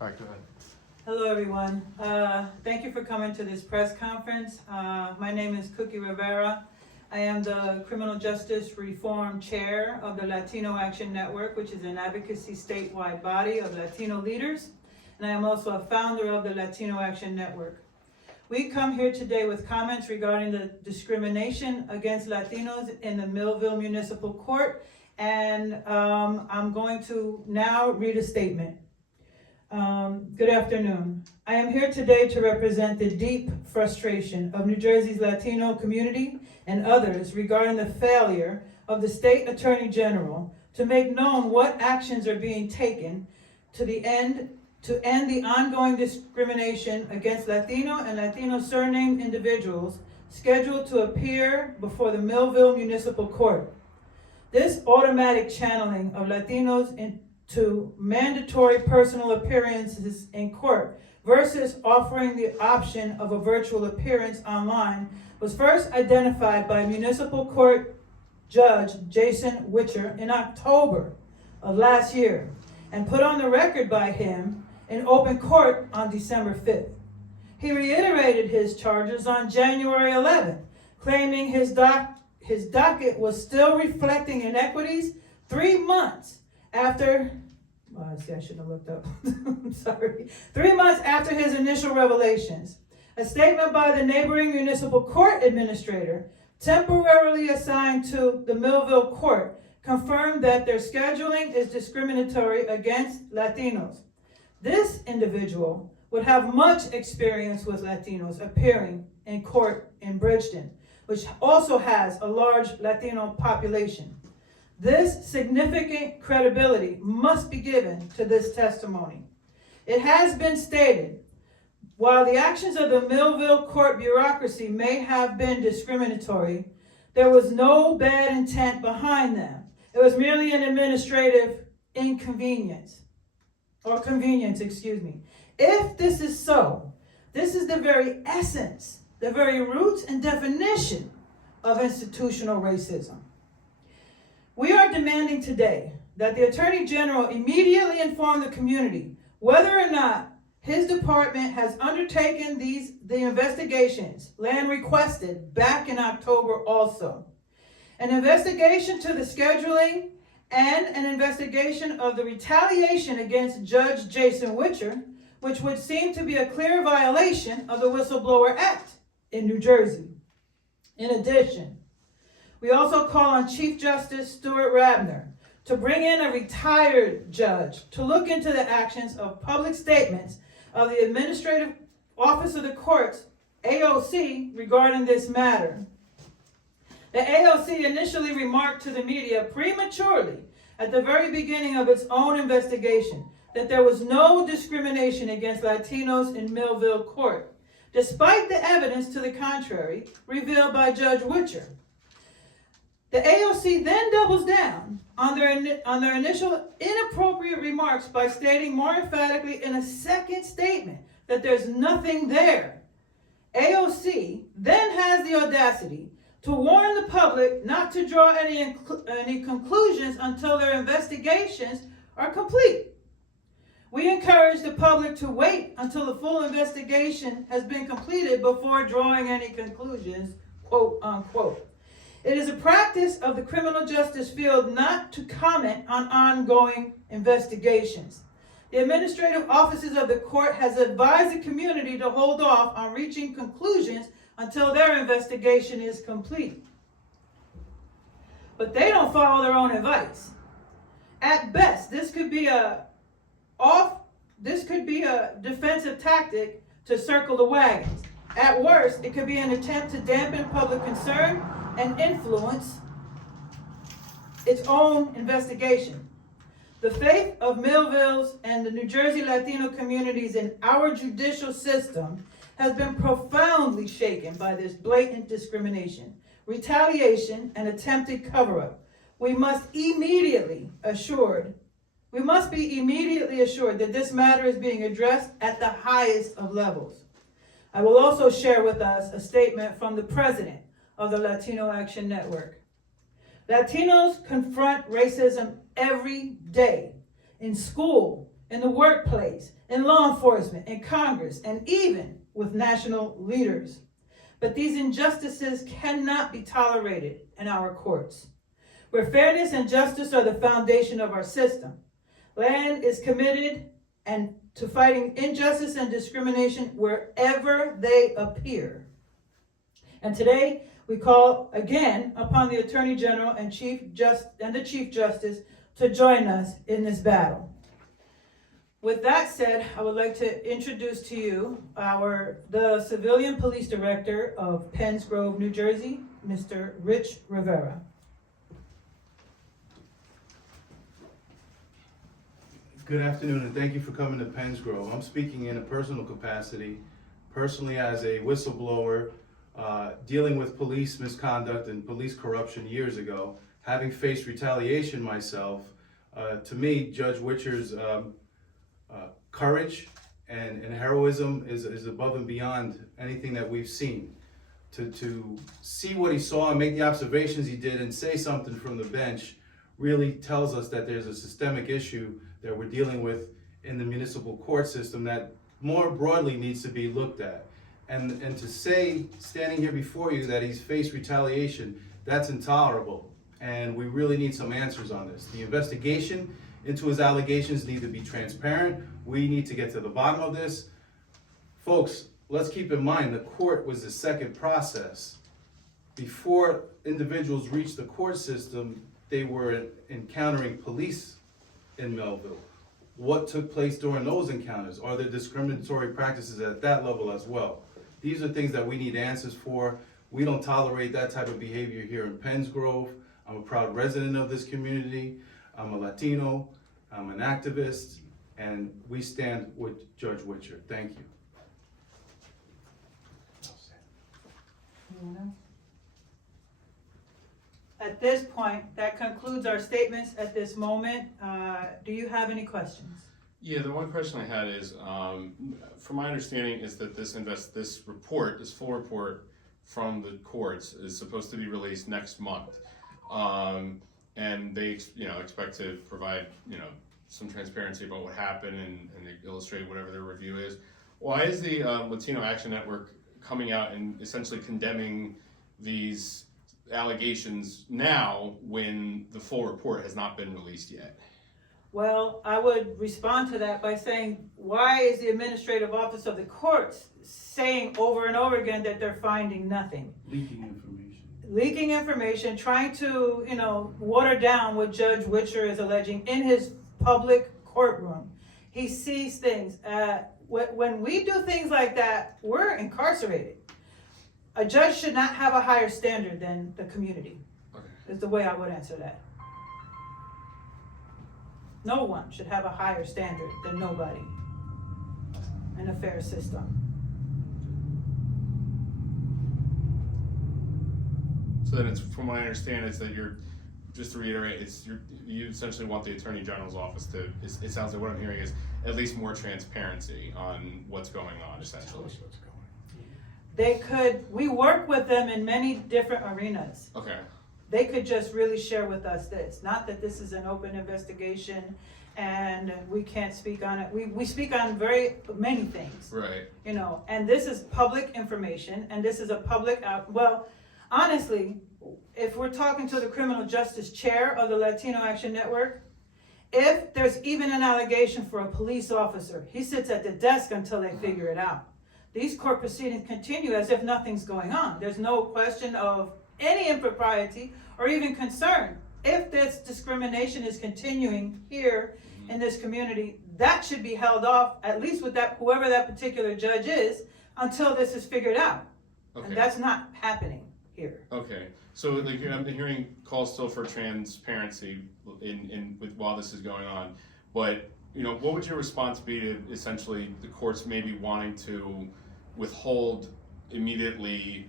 All right, go ahead. Hello, everyone. Thank you for coming to this press conference. My name is Cookie Rivera. I am the Criminal Justice Reform Chair of the Latino Action Network, which is an advocacy statewide body of Latino leaders. And I am also a founder of the Latino Action Network. We come here today with comments regarding the discrimination against Latinos in the Millville Municipal Court. And I'm going to now read a statement. Good afternoon. I am here today to represent the deep frustration of New Jersey's Latino community and others regarding the failure of the State Attorney General to make known what actions are being taken to end the ongoing discrimination against Latino and Latino surnamed individuals scheduled to appear before the Millville Municipal Court. This automatic channeling of Latinos into mandatory personal appearances in court versus offering the option of a virtual appearance online was first identified by Municipal Court Judge Jason Witcher in October of last year and put on the record by him in open court on December 5th. He reiterated his charges on January 11th, claiming his docket was still reflecting inequities 3 months after, I should have looked up. I'm sorry. 3 months after his initial revelations. A statement by the neighboring municipal court administrator, temporarily assigned to the Millville court, confirmed that their scheduling is discriminatory against Latinos. This individual would have much experience with Latinos appearing in court in Bridgeton, which also has a large Latino population. This significant credibility must be given to this testimony. It has been stated, while the actions of the Millville court bureaucracy may have been discriminatory, there was no bad intent behind them. It was merely an administrative inconvenience. If this is so, this is the very essence, the very roots and definition of institutional racism. We are demanding today that the Attorney General immediately inform the community whether or not his department has undertaken the investigations Land requested back in October also. An investigation to the scheduling and an investigation of the retaliation against Judge Jason Witcher, which would seem to be a clear violation of the Whistleblower Act in New Jersey. In addition, we also call on Chief Justice Stuart Rabner to bring in a retired judge to look into the actions of public statements of the Administrative Office of the Courts, AOC, regarding this matter. The AOC initially remarked to the media prematurely at the very beginning of its own investigation that there was no discrimination against Latinos in Millville Court, despite the evidence to the contrary revealed by Judge Witcher. The AOC then doubles down on their initial inappropriate remarks by stating more emphatically in a second statement that there's nothing there. AOC then has the audacity to warn the public not to draw any conclusions until their investigations are complete. We encourage the public to wait until the full investigation has been completed before drawing any conclusions, quote unquote. It is a practice of the criminal justice field not to comment on ongoing investigations. The administrative offices of the court has advised the community to hold off on reaching conclusions until their investigation is complete. But they don't follow their own advice. At best, this could be a defensive tactic to circle the wagons. At worst, it could be an attempt to dampen public concern and influence its own investigation. The faith of Millville's and the New Jersey Latino communities in our judicial system has been profoundly shaken by this blatant discrimination, retaliation, and attempted cover-up. We must be immediately assured that this matter is being addressed at the highest of levels. I will also share with us a statement from the president of the Latino Action Network. Latinos confront racism every day, in school, in the workplace, in law enforcement, in Congress, and even with national leaders. But these injustices cannot be tolerated in our courts, where fairness and justice are the foundation of our system. Land is committed and to fighting injustice and discrimination wherever they appear. And today, we call again upon the Attorney General and the Chief Justice to join us in this battle. With that said, I would like to introduce to you the Civilian Police Director of Penns Grove, New Jersey, Mr. Rich Rivera. Good afternoon, and thank you for coming to Penns Grove. I'm speaking in a personal capacity, personally as a whistleblower, dealing with police misconduct and police corruption years ago, having faced retaliation myself. To me, Judge Witcher's courage and heroism is above and beyond anything that we've seen. To see what he saw and make the observations he did and say something from the bench really tells us that there's a systemic issue that we're dealing with in the municipal court system that more broadly needs to be looked at. And to say, standing here before you, that he's faced retaliation, that's intolerable. And we really need some answers on this. The investigation into his allegations need to be transparent. We need to get to the bottom of this. Folks, let's keep in mind the court was the second process. Before individuals reached the court system, they were encountering police in Millville. What took place during those encounters? Are there discriminatory practices at that level as well? These are things that we need answers for. We don't tolerate that type of behavior here in Penns Grove. I'm a proud resident of this community. I'm a Latino, I'm an activist, and we stand with Judge Witcher. Thank you. At this point, that concludes our statements at this moment. Do you have any questions? Yeah, the one question I had is, from my understanding, is that this full report from the courts is supposed to be released next month, and they, expect to provide, some transparency about what happened and illustrate whatever their review is. Why is the Latino Action Network coming out and essentially condemning these allegations now when the full report has not been released yet? Well, I would respond to that by saying, why is the Administrative Office of the Courts saying over and over again that they're finding nothing? Leaking information, trying to, water down what Judge Witcher is alleging in his public courtroom. He sees things. When we do things like that, we're incarcerated. A judge should not have a higher standard than the community. Okay. Is the way I would answer that. No one should have a higher standard than nobody in a fair system. So then it's, from what I understand, is that just to reiterate, you essentially want the Attorney General's office to, it sounds like what I'm hearing is at least more transparency on what's going on, essentially. We work with them in many different arenas. Okay. They could just really share with us this. Not that this is an open investigation and we can't speak on it. We speak on very many things. Right. And this is public information and this is a public well, honestly, if we're talking to the criminal justice chair of the Latino Action Network, if there's even an allegation for a police officer, he sits at the desk until they figure it out. These court proceedings continue as if nothing's going on. There's no question of any impropriety or even concern. If this discrimination is continuing here in this community, that should be held off, at least with that, whoever that particular judge is, until this is figured out. Okay. And that's not happening here. Okay. So like I'm hearing calls still for transparency while this is going on, but what would your response be to essentially the courts maybe wanting to withhold immediately,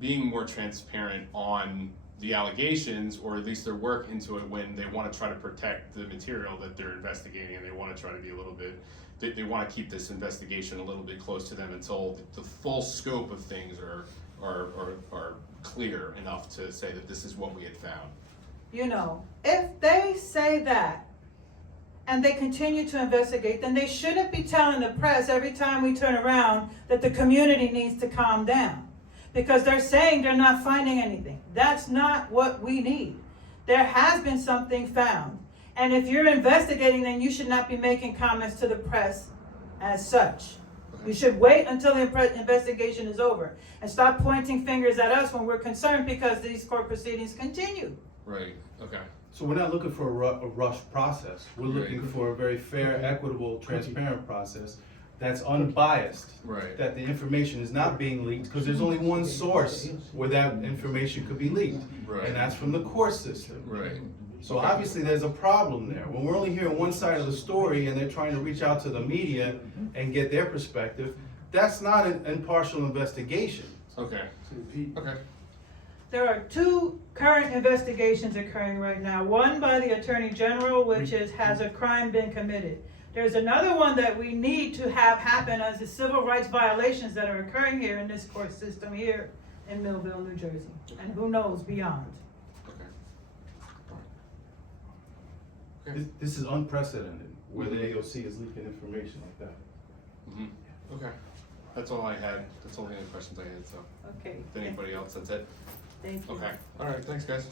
being more transparent on the allegations, or at least their work into it when they want to try to protect the material that they're investigating, and they want to try to be a little bit, they want to keep this investigation a little bit close to them until the full scope of things are clear enough to say that this is what we had found. If they say that, and they continue to investigate, then they shouldn't be telling the press every time we turn around that the community needs to calm down. Because they're saying they're not finding anything. That's not what we need. There has been something found. And if you're investigating, then you should not be making comments to the press as such. You should wait until the investigation is over and stop pointing fingers at us when we're concerned because these court proceedings continue. Right, okay. So we're not looking for a rushed process. We're looking for a very fair, equitable, transparent process that's unbiased. Right. That the information is not being leaked, because there's only one source where that information could be leaked. Right. And that's from the court system. Right. So obviously there's a problem there. When we're only hearing one side of the story and they're trying to reach out to the media and get their perspective, that's not an impartial investigation. Okay. Okay. There are two current investigations occurring right now. One by the Attorney General, which is, has a crime been committed? There's another one that we need to have happen as the civil rights violations that are occurring here in this court system here in Millville, New Jersey, and who knows beyond. Okay. This is unprecedented, where the AOC is leaking information like that. Mm-hmm. Okay. That's all I had. That's all the only questions I had, so Okay. if anybody else, that's it. Thank you. Okay. All right, thanks, guys.